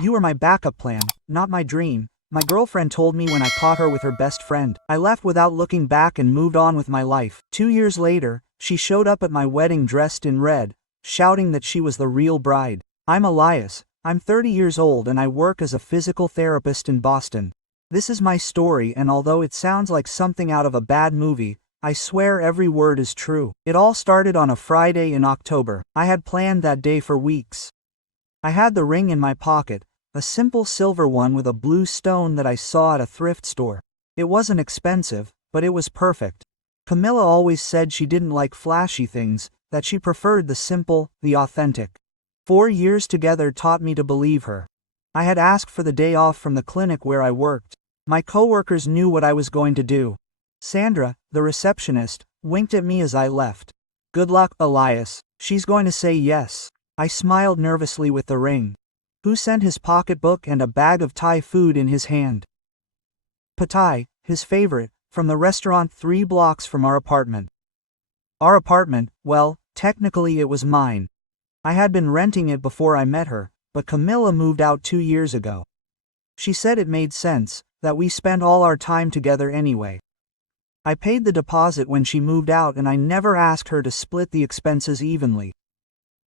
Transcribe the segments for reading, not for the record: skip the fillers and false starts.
You were my backup plan, not my dream, my girlfriend told me when I caught her with her best friend. I left without looking back and moved on with my life. 2 years later, she showed up at my wedding dressed in red, shouting that she was the real bride. I'm Elias, I'm 30 years old and I work as a physical therapist in Boston. This is my story, and although it sounds like something out of a bad movie, I swear every word is true. It all started on a Friday in October. I had planned that day for weeks. I had the ring in my pocket, a simple silver one with a blue stone that I saw at a thrift store. It wasn't expensive, but it was perfect. Camilla always said she didn't like flashy things, that she preferred the simple, the authentic. 4 years together taught me to believe her. I had asked for the day off from the clinic where I worked. My coworkers knew what I was going to do. Sandra, the receptionist, winked at me as I left. Good luck, Elias. She's going to say yes. I smiled nervously with the ring. Who sent his pocketbook and a bag of Thai food in his hand? Pad Thai, his favorite, from the restaurant 3 blocks from our apartment. Our apartment, well, technically it was mine. I had been renting it before I met her, but Camilla moved out 2 years ago. She said it made sense, that we spent all our time together anyway. I paid the deposit when she moved out and I never asked her to split the expenses evenly.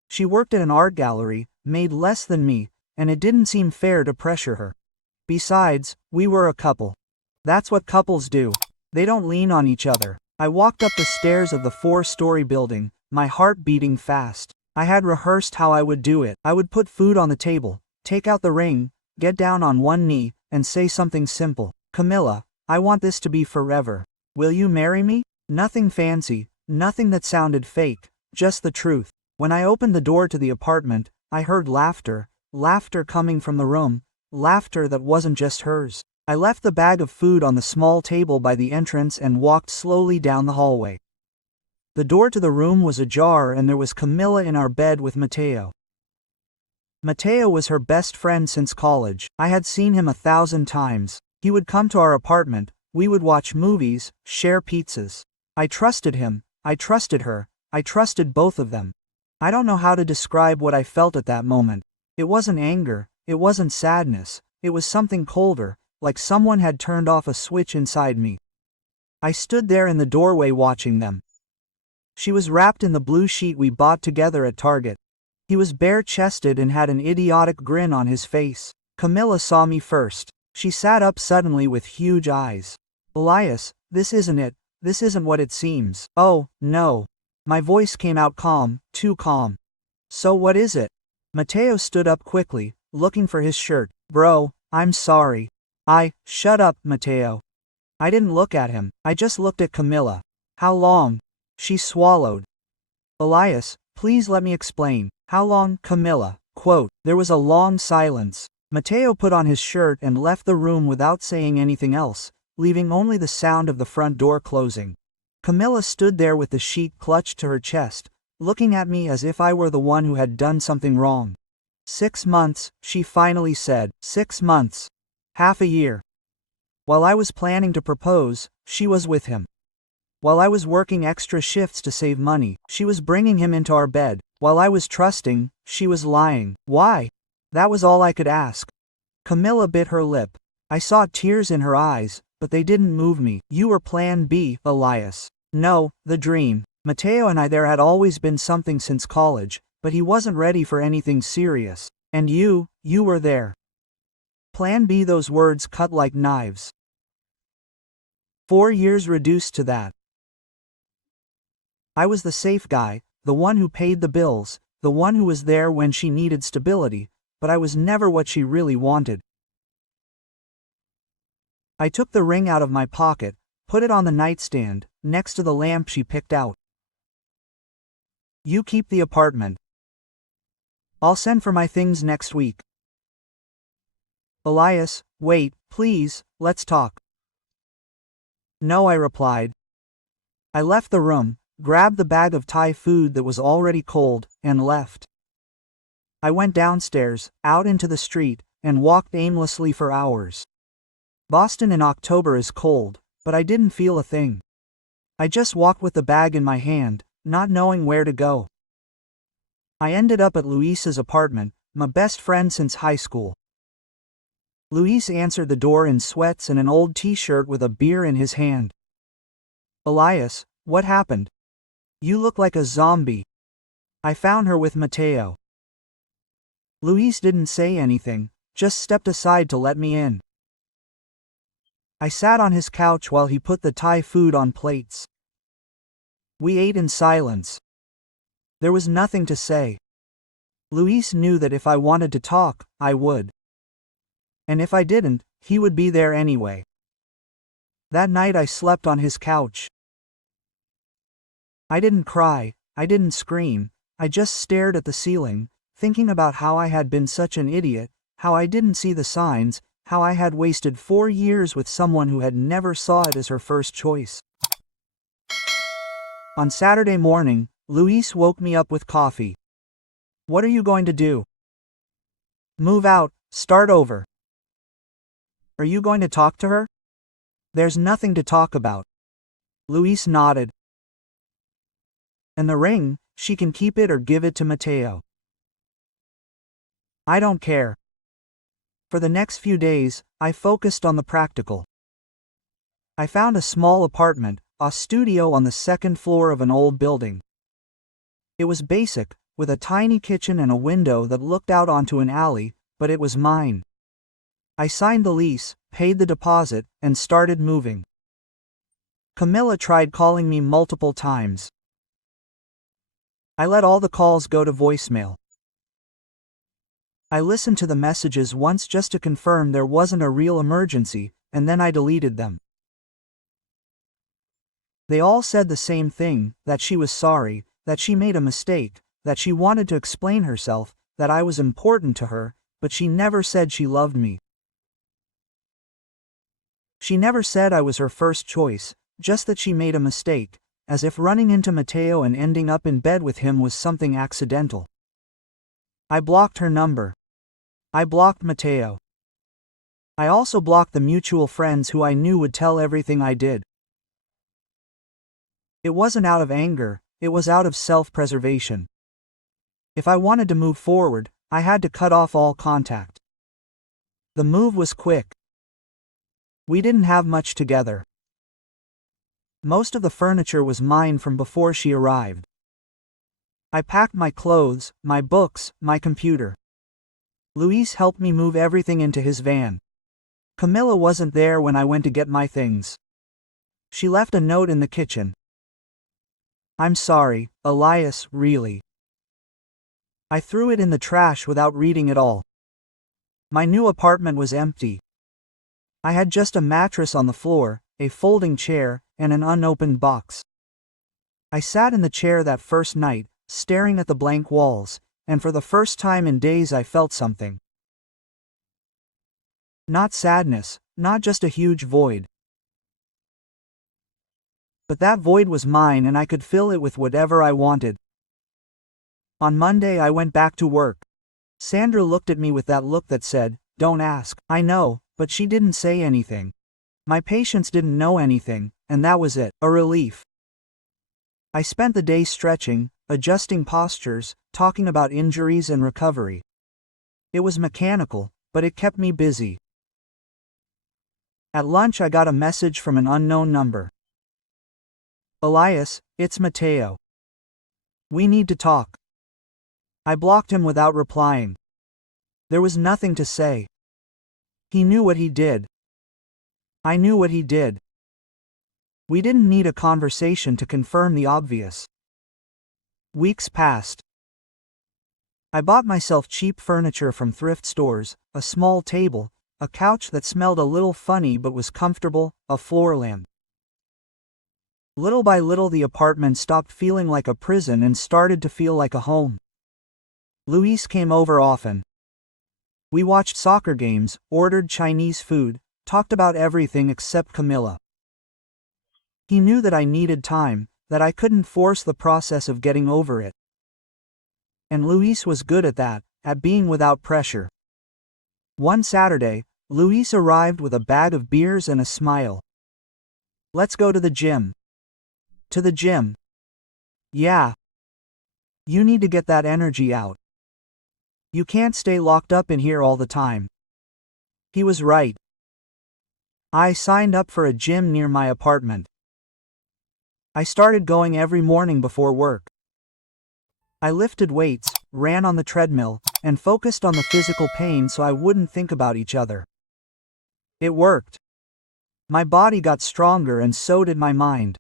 She worked at an art gallery, made less than me, and it didn't seem fair to pressure her. Besides, we were a couple. That's what couples do. They don't lean on each other. I walked up the stairs of the 4-story building, my heart beating fast. I had rehearsed how I would do it. I would put food on the table, take out the ring, get down on one knee, and say something simple. Camilla, I want this to be forever. Will you marry me? Nothing fancy, nothing that sounded fake, just the truth. When I opened the door to the apartment, I heard laughter, laughter coming from the room, laughter that wasn't just hers. I left the bag of food on the small table by the entrance and walked slowly down the hallway. The door to the room was ajar and there was Camilla in our bed with Mateo. Mateo was her best friend since college. I had seen him 1,000 times. He would come to our apartment, we would watch movies, share pizzas. I trusted him, I trusted her, I trusted both of them. I don't know how to describe what I felt at that moment. It wasn't anger, it wasn't sadness, it was something colder, like someone had turned off a switch inside me. I stood there in the doorway watching them. She was wrapped in the blue sheet we bought together at Target. He was bare-chested and had an idiotic grin on his face. Camilla saw me first. She sat up suddenly with huge eyes. Elias, this isn't it, this isn't what it seems. Oh, no. My voice came out calm, too calm. So what is it? Mateo stood up quickly, looking for his shirt. Bro, I'm sorry. Shut up, Mateo. I didn't look at him, I just looked at Camilla. How long? She swallowed. Elias, please let me explain. How long, Camilla? Quote. There was a long silence. Mateo put on his shirt and left the room without saying anything else, leaving only the sound of the front door closing. Camilla stood there with the sheet clutched to her chest, looking at me as if I were the one who had done something wrong. 6 months, she finally said. 6 months. Half a year. While I was planning to propose, she was with him. While I was working extra shifts to save money, she was bringing him into our bed. While I was trusting, she was lying. Why? That was all I could ask. Camilla bit her lip. I saw tears in her eyes, but they didn't move me. You were plan B, Elias. No, the dream. Mateo and I, there had always been something since college, but he wasn't ready for anything serious. And you were there. Plan B, those words cut like knives. 4 years reduced to that. I was the safe guy, the one who paid the bills, the one who was there when she needed stability, but I was never what she really wanted. I took the ring out of my pocket, put it on the nightstand, next to the lamp she picked out. You keep the apartment. I'll send for my things next week. Elias, wait, please, let's talk. No, I replied. I left the room, grabbed the bag of Thai food that was already cold, and left. I went downstairs, out into the street, and walked aimlessly for hours. Boston in October is cold, but I didn't feel a thing. I just walked with the bag in my hand, not knowing where to go. I ended up at Luis's apartment, my best friend since high school. Luis answered the door in sweats and an old t-shirt with a beer in his hand. Elias, what happened? You look like a zombie. I found her with Mateo. Luis didn't say anything, just stepped aside to let me in. I sat on his couch while he put the Thai food on plates. We ate in silence. There was nothing to say. Luis knew that if I wanted to talk, I would. And if I didn't, he would be there anyway. That night I slept on his couch. I didn't cry, I didn't scream, I just stared at the ceiling, thinking about how I had been such an idiot, how I didn't see the signs, how I had wasted 4 years with someone who had never saw it as her first choice. On Saturday morning, Luis woke me up with coffee. What are you going to do? Move out, start over. Are you going to talk to her? There's nothing to talk about. Luis nodded. And the ring, she can keep it or give it to Mateo. I don't care. For the next few days, I focused on the practical. I found a small apartment, a studio on the second floor of an old building. It was basic, with a tiny kitchen and a window that looked out onto an alley, but it was mine. I signed the lease, paid the deposit, and started moving. Camilla tried calling me multiple times. I let all the calls go to voicemail. I listened to the messages once just to confirm there wasn't a real emergency, and then I deleted them. They all said the same thing, that she was sorry, that she made a mistake, that she wanted to explain herself, that I was important to her, but she never said she loved me. She never said I was her first choice, just that she made a mistake, as if running into Mateo and ending up in bed with him was something accidental. I blocked her number. I blocked Mateo. I also blocked the mutual friends who I knew would tell everything I did. It wasn't out of anger, it was out of self-preservation. If I wanted to move forward, I had to cut off all contact. The move was quick. We didn't have much together. Most of the furniture was mine from before she arrived. I packed my clothes, my books, my computer. Luis helped me move everything into his van. Camilla wasn't there when I went to get my things. She left a note in the kitchen. I'm sorry, Elias, really. I threw it in the trash without reading it all. My new apartment was empty. I had just a mattress on the floor, a folding chair, and an unopened box. I sat in the chair that first night, staring at the blank walls, and for the first time in days I felt something. Not sadness, not just a huge void. But that void was mine and I could fill it with whatever I wanted. On Monday I went back to work. Sandra looked at me with that look that said, "Don't ask." I know, but she didn't say anything. My patients didn't know anything, and that was it, a relief. I spent the day stretching, adjusting postures, talking about injuries and recovery. It was mechanical, but it kept me busy. At lunch I got a message from an unknown number. Elias, it's Mateo. We need to talk. I blocked him without replying. There was nothing to say. He knew what he did. I knew what he did. We didn't need a conversation to confirm the obvious. Weeks passed. I bought myself cheap furniture from thrift stores, a small table, a couch that smelled a little funny but was comfortable, a floor lamp. Little by little the apartment stopped feeling like a prison and started to feel like a home. Luis came over often. We watched soccer games, ordered Chinese food, talked about everything except Camilla. He knew that I needed time, that I couldn't force the process of getting over it. And Luis was good at that, at being without pressure. One Saturday, Luis arrived with a bag of beers and a smile. Let's go to the gym. To the gym. Yeah. You need to get that energy out. You can't stay locked up in here all the time. He was right. I signed up for a gym near my apartment. I started going every morning before work. I lifted weights, ran on the treadmill, and focused on the physical pain so I wouldn't think about each other. It worked. My body got stronger and so did my mind.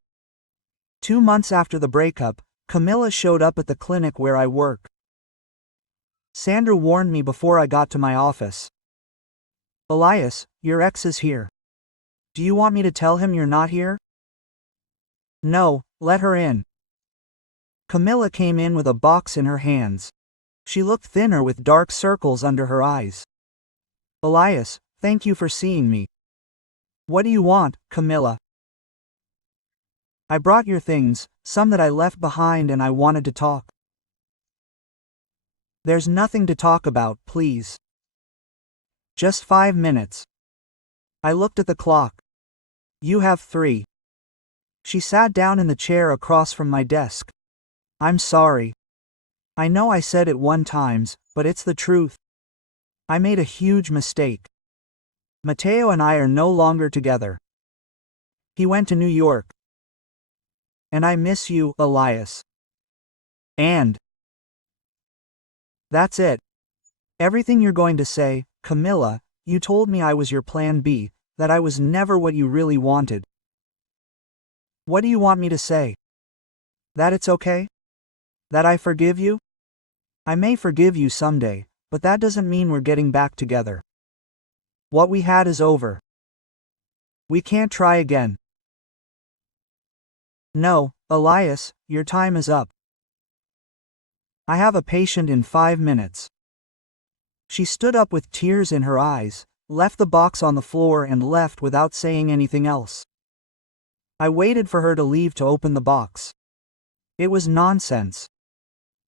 2 months after the breakup, Camilla showed up at the clinic where I work. Sandra warned me before I got to my office. Elias, your ex is here. Do you want me to tell him you're not here? No, let her in. Camilla came in with a box in her hands. She looked thinner with dark circles under her eyes. Elias, thank you for seeing me. What do you want, Camilla? I brought your things, some that I left behind, and I wanted to talk. There's nothing to talk about, please. Just 5 minutes. I looked at the clock. You have 3. She sat down in the chair across from my desk. I'm sorry. I know I said it 1 time, but it's the truth. I made a huge mistake. Mateo and I are no longer together. He went to New York. And I miss you, Elias. And that's it. Everything you're going to say, Camilla, you told me I was your plan B, that I was never what you really wanted. What do you want me to say? That it's okay? That I forgive you? I may forgive you someday, but that doesn't mean we're getting back together. What we had is over. We can't try again. No, Elias, your time is up. I have a patient in 5 minutes. She stood up with tears in her eyes, left the box on the floor and left without saying anything else. I waited for her to leave to open the box. It was nonsense.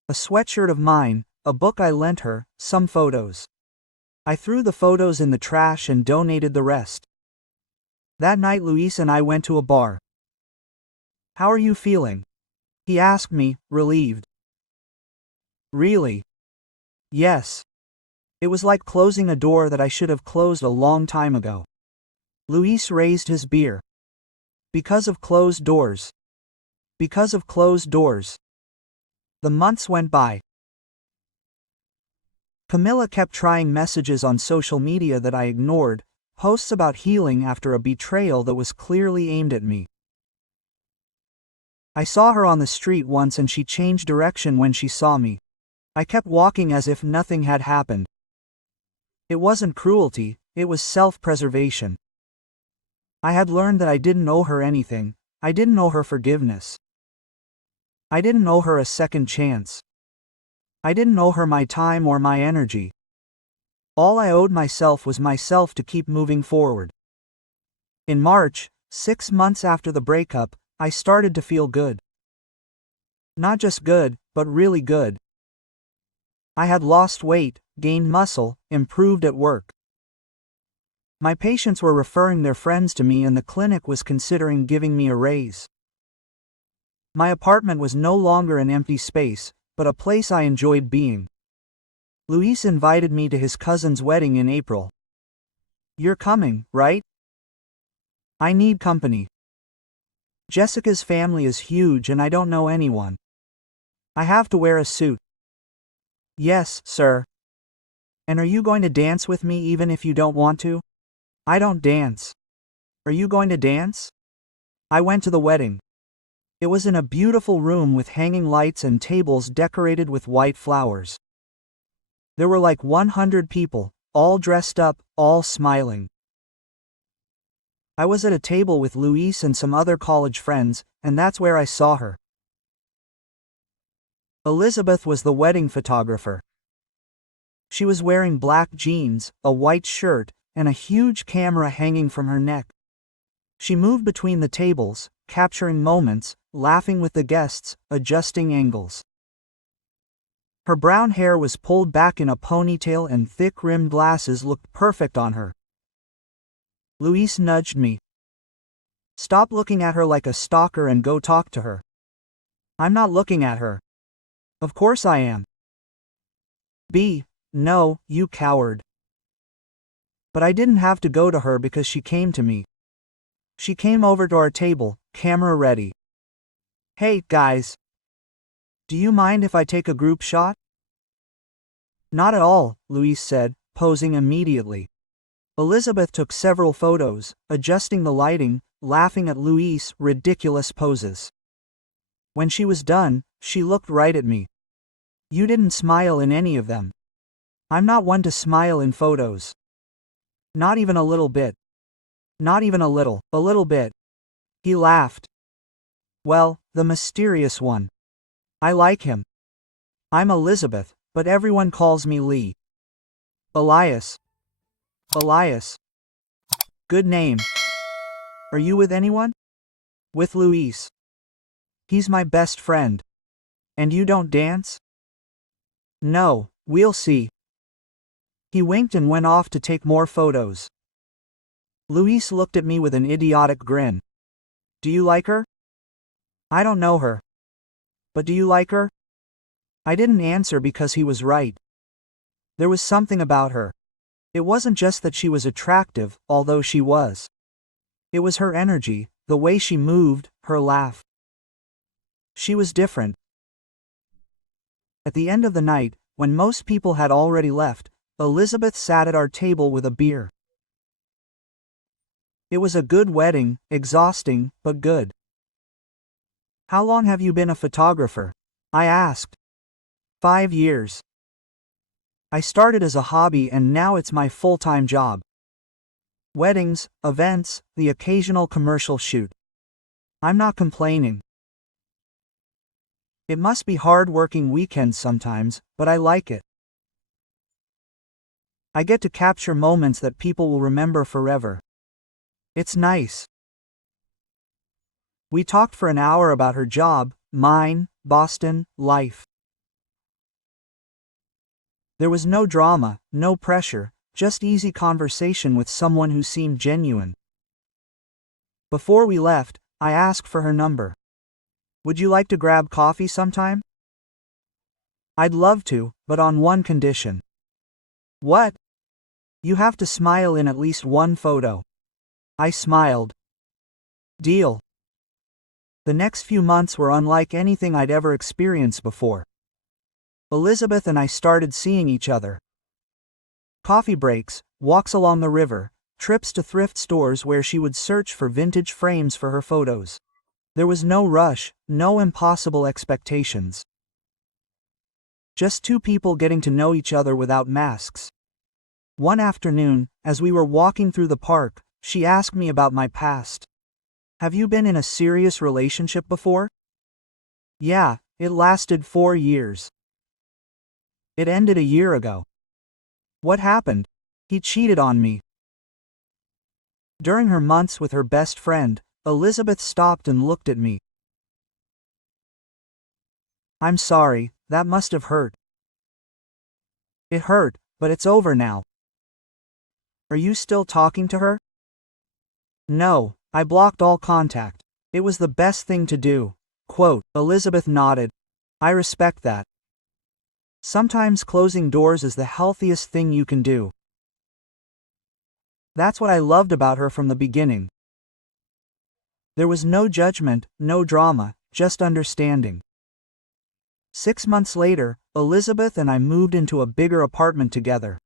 A sweatshirt of mine, a book I lent her, some photos. I threw the photos in the trash and donated the rest. That night Luis and I went to a bar. How are you feeling? He asked me, relieved. Really? Yes. It was like closing a door that I should have closed a long time ago. Luis raised his beer. Because of closed doors. Because of closed doors. The months went by. Camilla kept trying messages on social media that I ignored, posts about healing after a betrayal that was clearly aimed at me. I saw her on the street once and she changed direction when she saw me. I kept walking as if nothing had happened. It wasn't cruelty, it was self-preservation. I had learned that I didn't owe her anything, I didn't owe her forgiveness. I didn't owe her a second chance. I didn't owe her my time or my energy. All I owed myself was myself to keep moving forward. In March, 6 months after the breakup, I started to feel good. Not just good, but really good. I had lost weight, gained muscle, improved at work. My patients were referring their friends to me and the clinic was considering giving me a raise. My apartment was no longer an empty space, but a place I enjoyed being. Luis invited me to his cousin's wedding in April. You're coming, right? I need company. Jessica's family is huge and I don't know anyone. I have to wear a suit. Yes, sir. And are you going to dance with me even if you don't want to? I don't dance. Are you going to dance? I went to the wedding. It was in a beautiful room with hanging lights and tables decorated with white flowers. There were like 100 people, all dressed up, all smiling. I was at a table with Luis and some other college friends, and that's where I saw her. Elizabeth was the wedding photographer. She was wearing black jeans, a white shirt, and a huge camera hanging from her neck. She moved between the tables, capturing moments, laughing with the guests, adjusting angles. Her brown hair was pulled back in a ponytail and thick-rimmed glasses looked perfect on her. Luis nudged me. Stop looking at her like a stalker and go talk to her. I'm not looking at her. Of course I am. No, you coward. But I didn't have to go to her because she came to me. She came over to our table, camera ready. "Hey, guys. Do you mind if I take a group shot?" "Not at all," Luis said, posing immediately. Elizabeth took several photos, adjusting the lighting, laughing at Luis' ridiculous poses. When she was done, she looked right at me. "You didn't smile in any of them." "I'm not one to smile in photos. Not even a little bit." "Not even a little bit." He laughed. "Well, the mysterious one. I like him. I'm Elizabeth, but everyone calls me Lee." "Elias." "Elias. Good name. Are you with anyone?" "With Luis. He's my best friend." "And you don't dance?" "No, we'll see." He winked and went off to take more photos. Luis looked at me with an idiotic grin. "Do you like her?" "I don't know her." "But do you like her?" I didn't answer because he was right. There was something about her. It wasn't just that she was attractive, although she was. It was her energy, the way she moved, her laugh. She was different. At the end of the night, when most people had already left, Elizabeth sat at our table with a beer. It was a good wedding, exhausting, but good. "How long have you been a photographer?" I asked. 5 years. I started as a hobby and now it's my full-time job. Weddings, events, the occasional commercial shoot. I'm not complaining. It must be hard working weekends sometimes, but I like it. I get to capture moments that people will remember forever. It's nice. We talked for an hour about her job, mine, Boston, life. There was no drama, no pressure, just easy conversation with someone who seemed genuine. Before we left, I asked for her number. "Would you like to grab coffee sometime?" "I'd love to, but on one condition." "What?" "You have to smile in at least one photo." I smiled. "Deal." The next few months were unlike anything I'd ever experienced before. Elizabeth and I started seeing each other. Coffee breaks, walks along the river, trips to thrift stores where she would search for vintage frames for her photos. There was no rush, no impossible expectations. Just two people getting to know each other without masks. One afternoon, as we were walking through the park, she asked me about my past. "Have you been in a serious relationship before?" "Yeah, it lasted 4 years. It ended a year ago." "What happened?" "He cheated on me." During her months with her best friend, Elizabeth stopped and looked at me. "I'm sorry, that must have hurt." "It hurt, but it's over now." "Are you still talking to her?" "No, I blocked all contact. It was the best thing to do." Quote, Elizabeth nodded. "I respect that. Sometimes closing doors is the healthiest thing you can do." That's what I loved about her from the beginning. There was no judgment, no drama, just understanding. 6 months later, Elizabeth and I moved into a bigger apartment together.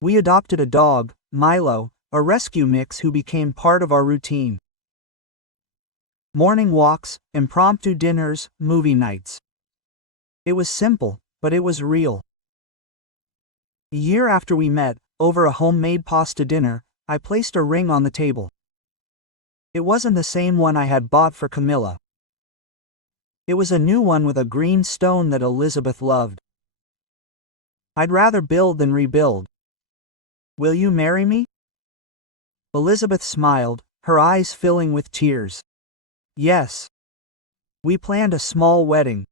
We adopted a dog, Milo, a rescue mix who became part of our routine. Morning walks, impromptu dinners, movie nights. It was simple, but it was real. A year after we met, over a homemade pasta dinner, I placed a ring on the table. It wasn't the same one I had bought for Camilla. It was a new one with a green stone that Elizabeth loved. I'd rather build than rebuild. "Will you marry me?" Elizabeth smiled, her eyes filling with tears. "Yes." We planned a small wedding.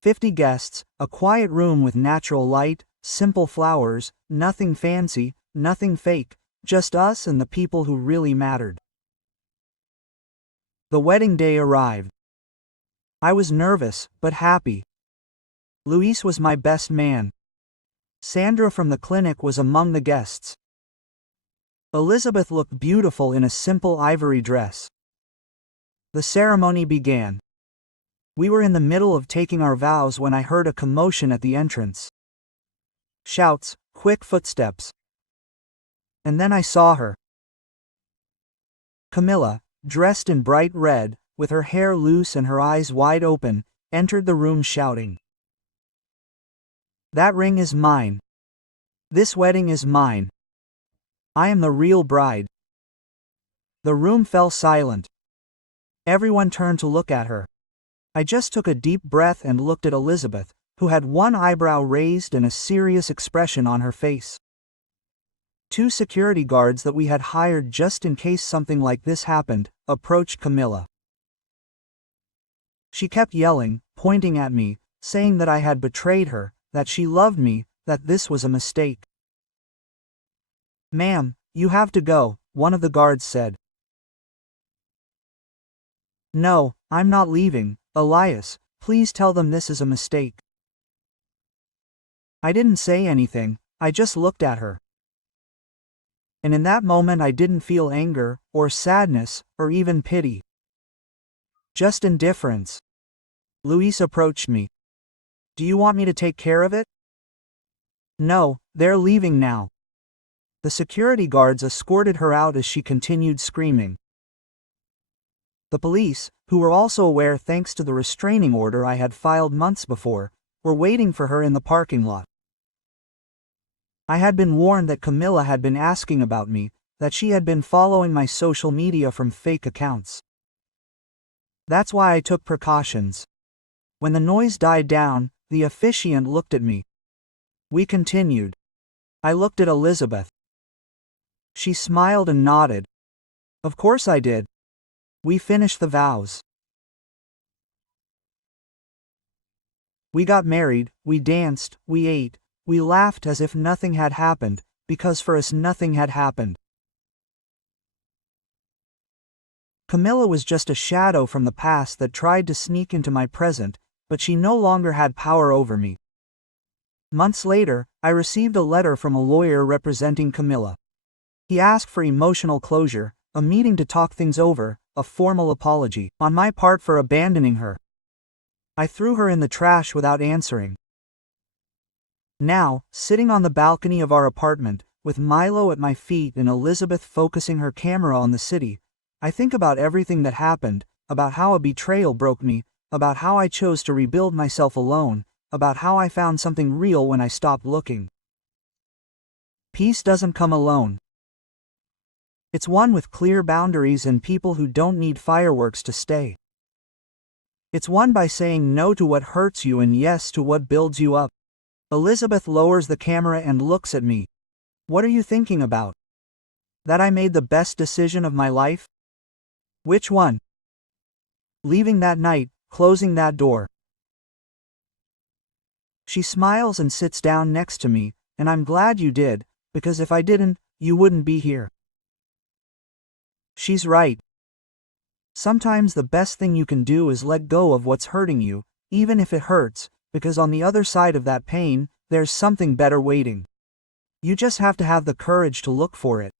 50 guests, a quiet room with natural light, simple flowers, nothing fancy, nothing fake, just us and the people who really mattered. The wedding day arrived. I was nervous, but happy. Luis was my best man. Sandra from the clinic was among the guests. Elizabeth looked beautiful in a simple ivory dress. The ceremony began. We were in the middle of taking our vows when I heard a commotion at the entrance. Shouts, quick footsteps. And then I saw her. Camilla, dressed in bright red, with her hair loose and her eyes wide open, entered the room shouting, "That ring is mine. This wedding is mine. I am the real bride." The room fell silent. Everyone turned to look at her. I just took a deep breath and looked at Elizabeth, who had one eyebrow raised and a serious expression on her face. Two security guards that we had hired just in case something like this happened, approached Camilla. She kept yelling, pointing at me, saying that I had betrayed her, that she loved me, that this was a mistake. "Ma'am, you have to go," one of the guards said. "No, I'm not leaving, Elias, please tell them this is a mistake." I didn't say anything, I just looked at her. And in that moment I didn't feel anger, or sadness, or even pity. Just indifference. Luis approached me. "Do you want me to take care of it?" "No, they're leaving now." The security guards escorted her out as she continued screaming. The police, who were also aware thanks to the restraining order I had filed months before, were waiting for her in the parking lot. I had been warned that Camilla had been asking about me, that she had been following my social media from fake accounts. That's why I took precautions. When the noise died down, the officiant looked at me. We continued. I looked at Elizabeth. She smiled and nodded. Of course I did. We finished the vows. We got married, we danced, we ate, we laughed as if nothing had happened, because for us nothing had happened. Camilla was just a shadow from the past that tried to sneak into my present, but she no longer had power over me. Months later, I received a letter from a lawyer representing Camilla. He asked for emotional closure, a meeting to talk things over, a formal apology on my part for abandoning her. I threw her in the trash without answering. Now, sitting on the balcony of our apartment, with Milo at my feet and Elizabeth focusing her camera on the city, I think about everything that happened, about how a betrayal broke me, about how I chose to rebuild myself alone, about how I found something real when I stopped looking. Peace doesn't come alone. It's one with clear boundaries and people who don't need fireworks to stay. It's one by saying no to what hurts you and yes to what builds you up. Elizabeth lowers the camera and looks at me. What are you thinking about? That I made the best decision of my life? Which one? Leaving that night, closing that door. She smiles and sits down next to me, and I'm glad you did, because if I didn't, you wouldn't be here. She's right. Sometimes the best thing you can do is let go of what's hurting you, even if it hurts, because on the other side of that pain, there's something better waiting. You just have to have the courage to look for it.